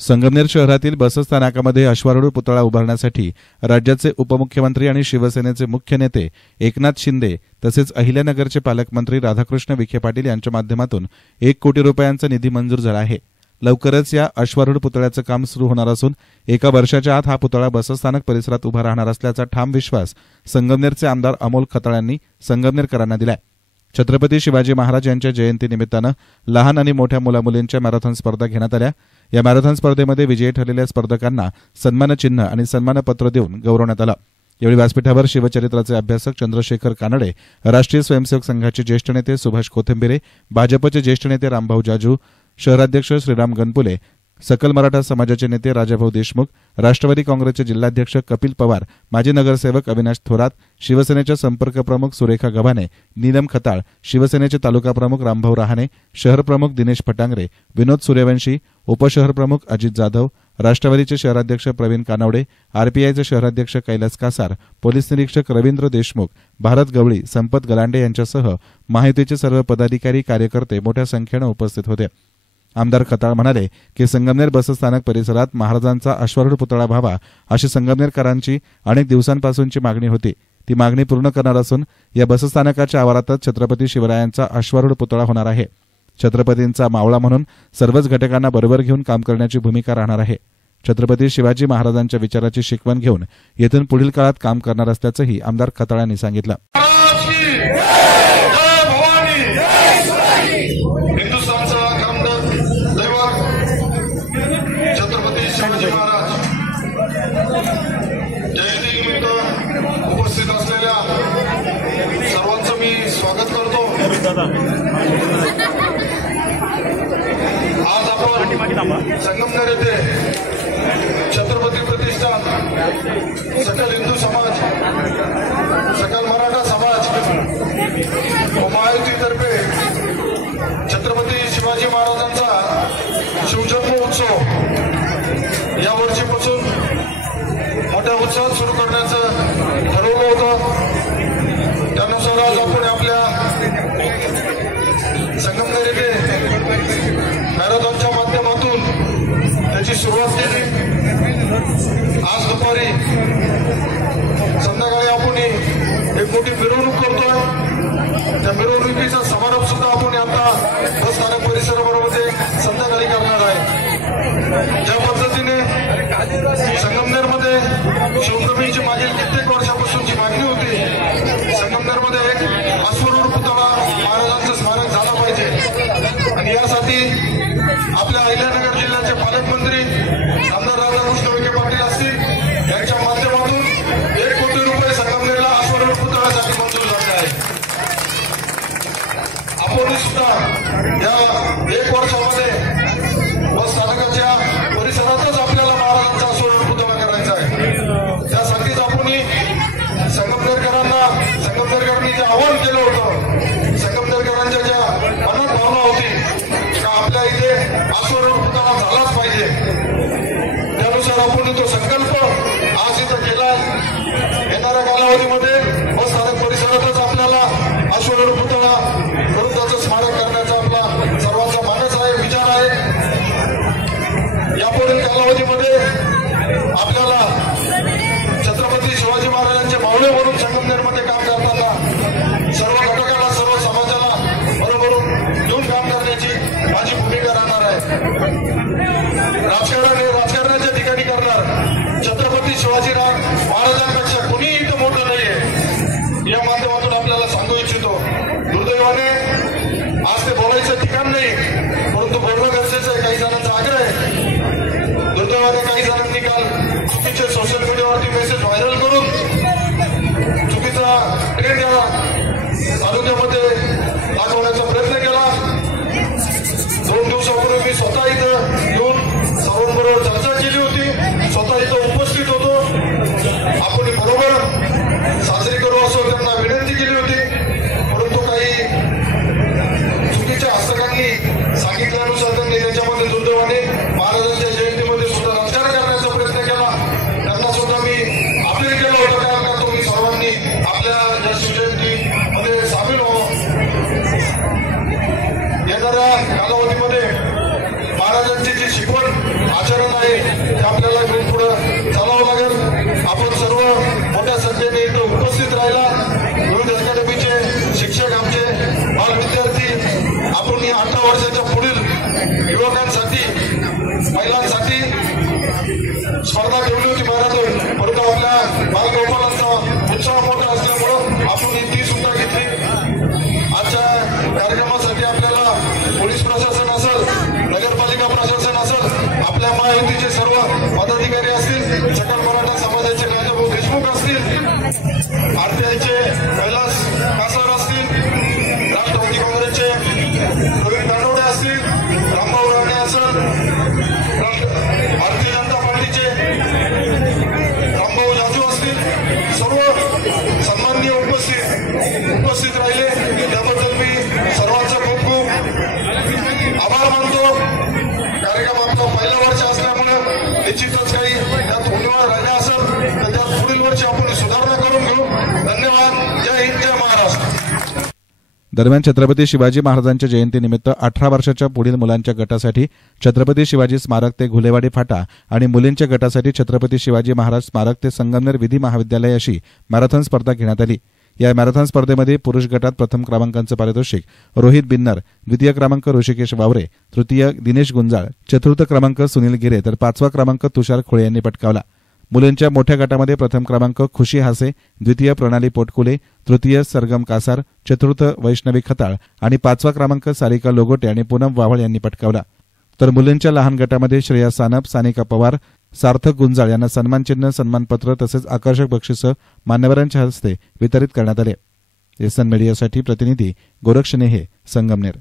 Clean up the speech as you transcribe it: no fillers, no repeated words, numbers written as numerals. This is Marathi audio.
संगमनेर शहरातील बसस्थानकामध्ये अश्वारूढ पुतळा उभारण्यासाठी राज्याचे उपमुख्यमंत्री आणि शिवसेनेचे मुख्य नेते एकनाथ शिंदे तसेच अहिल्यानगरचे पालकमंत्री राधाकृष्ण विखे पाटील यांच्या माध्यमातून 1 कोटी रुपयांचा निधी मंजूर झाला आहे। लवकरच या अश्वारूढ पुतळ्याचं काम सुरू होणार असून 1 वर्षाच्या आत हा पुतळा बसस्थानक परिसरात उभा राहणार असल्याचा ठाम विश्वास संगमनेरचे आमदार अमोल खताळ यांनी संगमनेरकरांना दिलाय। छत्रपती शिवाजी महाराज यांच्या जयंतीनिमित्तानं लहान आणि मोठ्या मुलामुलींच्या मॅरेथॉन स्पर्धा घेण्यात आल्या। या मॅरेथॉन स्पर्धेमध्ये विजयी ठरलेल्या स्पर्धकांना सन्मानचिन्ह आणि सन्मानपत्र देऊन गौरवण्यात आलं। यावेळी व्यासपीठावर शिवचरित्राचे अभ्यासक चंद्रशेखर कानडे, राष्ट्रीय स्वयंसेवक संघाचे ज्येष्ठ नेते सुभाष कोथिंबिरे, भाजपचे ज्येष्ठ नेते रामभाऊ जाजू, शहराध्यक्ष श्रीराम गणपुले, सकल मराठा समाजाचे नेते राजाभाऊ देशमुख, राष्ट्रवादी काँग्रेसचे जिल्हाध्यक्ष कपिल पवार, माजी नगरसेवक अविनाश थोरात, शिवसेनेचे संपर्क प्रमुख सुरेखा गव्हाणे, नीलम खताळ, शिवसेनेचे तालुका प्रमुख रामभाऊ रहाणे, शहर प्रमुख दिनेश फटांगरे, विनोद सूर्यवंशी, उपशहर प्रमुख अजित जाधव, राष्ट्रवादीचे शहराध्यक्ष प्रवीण कानवडे, आरपीआयचे शहराध्यक्ष कैलास कासार, पोलीस निरीक्षक रवींद्र देशमुख, भारत गवळी, संपत गलांडे यांच्यासह महायुतीचे सर्व पदाधिकारी कार्यकर्ते मोठ्या संख्येने उपस्थित होते। आमदार खताळ म्हणाले की संगमनेर बसस्थानक परिसरात महाराजांचा अश्वारूढ पुतळा व्हावा अशी संगमनेरकरांची अनेक दिवसांपासूनची मागणी होती। ती मागणी पूर्ण करणार असून या बसस्थानकाच्या आवारातच छत्रपती शिवरायांचा अश्वारूढ पुतळा होणार आहे। छत्रपतींचा मावळा म्हणून सर्वच घटकांना बरोबर घेऊन काम करण्याची भूमिका राहणार आहे। छत्रपती शिवाजी महाराजांच्या विचाराची शिकवण घेऊन येथून पुढील काळात काम करणार असल्याचंही आमदार खताळ यांनी सांगितलं। उपस्थित असलेल्या सर्वांचं मी स्वागत करतो। आज आपण संगमनेर येथे छत्रपती प्रतिष्ठान, सकल हिंदू समाज, सकल मराठा समाज व महायुतीतर्फे छत्रपती शिवाजी महाराजांचा शिवजन्म उत्सव या वर्षीपासून मोठ्या उत्साहात सुरू करण्याचं ठरवलं होतं। त्यानुसार आज आपण आपल्या संगमनेर येथे मॅरेथॉनच्या माध्यमातून त्याची सुरुवात केली। आज दुपारी संध्याकाळी आपण एक मोठी मिरवणूक करतोय। त्या मिरवणुकीचा समारोप सुद्धा आपण आता बसस्थानक परिसराबरोबर संध्याकाळी करणार आहे। ज्या पद्धतीने संगमनेरमध्ये शिवजयंतीची मागील कित्येक वर्षापासूनची मागणी होती, संगमनेरमध्ये एक अश्वारूढ पुतळा महाराजांचं स्मारक झालं पाहिजे आणि यासाठी आपल्या अहिल्यानगर जिल्ह्याचे पालकमंत्री आमदार राधाकृष्ण विखे पाटील असतील यांच्या माध्यमातून 1 कोटी रुपये संगमनेरला अश्वारूढ पुतळ्यासाठी मंजूर झाले आहे। आपण सुद्धा या 1 वर्षामध्ये बस स्थानकाच्या परिसरातच आपल्याला महाराजांचा अश्वारूढ पुतळा करायचा आहे। त्यासाठीच आपण संगमनेरकरांनी जे आवाहन केलं होतं, संगमनेरकरांच्या ज्या मनात भावना होती का आपल्या इथे अश्वारूढ पुतळा झालाच पाहिजे, त्यानुसार आपण तो संकल्प आज इथं केलाय। येणाऱ्या कालावधीमध्ये बस स्थानक परिसरातच आपल्याला अश्वारूढ पुतळा करून त्याचं स्मारक करण्याचा आपला सर्वांचा मानस आहे, विचार आहे। यापुढील कालावधीमध्ये आपल्याला छत्रपती शिवाजी महाराजांचे मावळे म्हणून संगमनेरमध्ये काम करताना सर्व घटकाला, सर्व समाजाला बरोबर घेऊन काम करण्याची माझी भूमिका राहणार आहे। राजकारणाच्या ठिकाणी करणार छत्रपती शिवाजी महाराजांपेक्षा कुणीही इथं मोठं नाहीये, या माध्यमातून आपल्याला सांगू इच्छितो। दुर्दैवाने आज ते बोलायचं ठिकाण नाही, परंतु बोलणं गरजेचं आहे। काही जणांचा आग्रह आहे। दुर्दैवाने काही जणांनी काल चुकीचे सोशल मीडियावरती मेसेज व्हायरल करून चुकीचा ट्रेंड या तालुक्यामध्ये दाखवण्याचा प्रयत्न केला। 2 दिवसापूर्वी मी स्वतः इथं येऊन सर्वांबरोबर चर्चा केली होती, स्वतः इथं उपस्थित होतो। आपण बरोबर साजरी करू असं त्यांना विनंती केली होती, परंतु काही चुकीच्या हस्तकांनी सांगितल्यानुसार त्यांनी त्याच्यामध्ये दुर्दैवाने महाराजांच्या जयंतीमध्ये सुद्धा राजकारण करण्याचा प्रयत्न केला। त्यांना सुद्धा मी अपील केलं होतं का तुम्ही सर्वांनी आपल्या या शिवजयंतीमध्ये सामील व्हावं। येणाऱ्या कालावधीमध्ये महाराजांची जी शिकवण आचरणात महिलांसाठी स्पर्धा ठेवली होती मॅरेथॉन, परंतु आपल्या बालगोपालांचा उत्साह मोठा असल्यामुळं आपण ती सुद्धा घेतली. आजच्या कार्यक्रमासाठी आपल्याला पोलीस प्रशासन असेल, नगरपालिका प्रशासन असेल, आपल्या महायुतीचे सर्व पदाधिकारी असतील, सकल मराठा समाजाचे राजाभाऊ देशमुख असतील, आरटीआयचे कैलास कासार असतील, राष्ट्रवादी काँग्रेसचे प्रवीण दानवडे असतील, रामभाऊ राणे असेल, भारतीय जनता पार्टीचे रामभाऊ जाजू असतील, सर्व सन्माननीय उपस्थित राहिले त्याबद्दल मी सर्वांचा खूप खूप आभार मानतो. कार्यक्रम आपला पहिल्या वर्ष असल्यामुळे निश्चितच काही त्यात उणिवा राहिल्या असेल तर त्यात पुढील वर्षी आपण सुधारणा करून घेऊ. धन्यवाद. जय हिंद, जय महाराष्ट्र. दरम्यान छत्रपती शिवाजी महाराजांच्या जयंतीनिमित्त 18 वर्षाच्या पुढील मुलांच्या गटासाठी छत्रपती शिवाजी स्मारक ते घुलेवाडी फाटा आणि मुलींच्या गटासाठी छत्रपती शिवाजी महाराज स्मारक ते संगमनेर विधी महाविद्यालय अशी मॅरेथॉन स्पर्धा घेण्यात आली. या मॅरेथॉन स्पर्धेमध्ये पुरुष गटात प्रथम क्रमांकाचं पारितोषिक रोहित बिन्नर, द्वितीय क्रमांक ऋषिकेश वावरे, तृतीय दिनेश गुंजाळ, चतुर्थ क्रमांक सुनील गिरे तर 5वा क्रमांक तुषार खोळे यांनी पटकावला. मुलींच्या मोठ्या गटामध्ये प्रथम क्रमांक खुशी हासे, द्वितीय प्रणाली पोटकुले, तृतीय सरगम कासार, चतुर्थ वैष्णवी खताळ आणि 5वा क्रमांक सारिका लोगोटे आणि पूनम वावळ यांनी पटकावला. तर मुलींच्या लहान गटामध्ये श्रेया सानप, सानिका पवार, सार्थक गुंजाळ यांना सन्मानचिन्ह, सन्मानपत्र तसेच आकर्षक बक्षिसं मान्यवरांच्या हस्ते वितरित करण्यात आले. एसन मीडियासाठी प्रतिनिधी गोरक्ष नेहे, संगमनेर.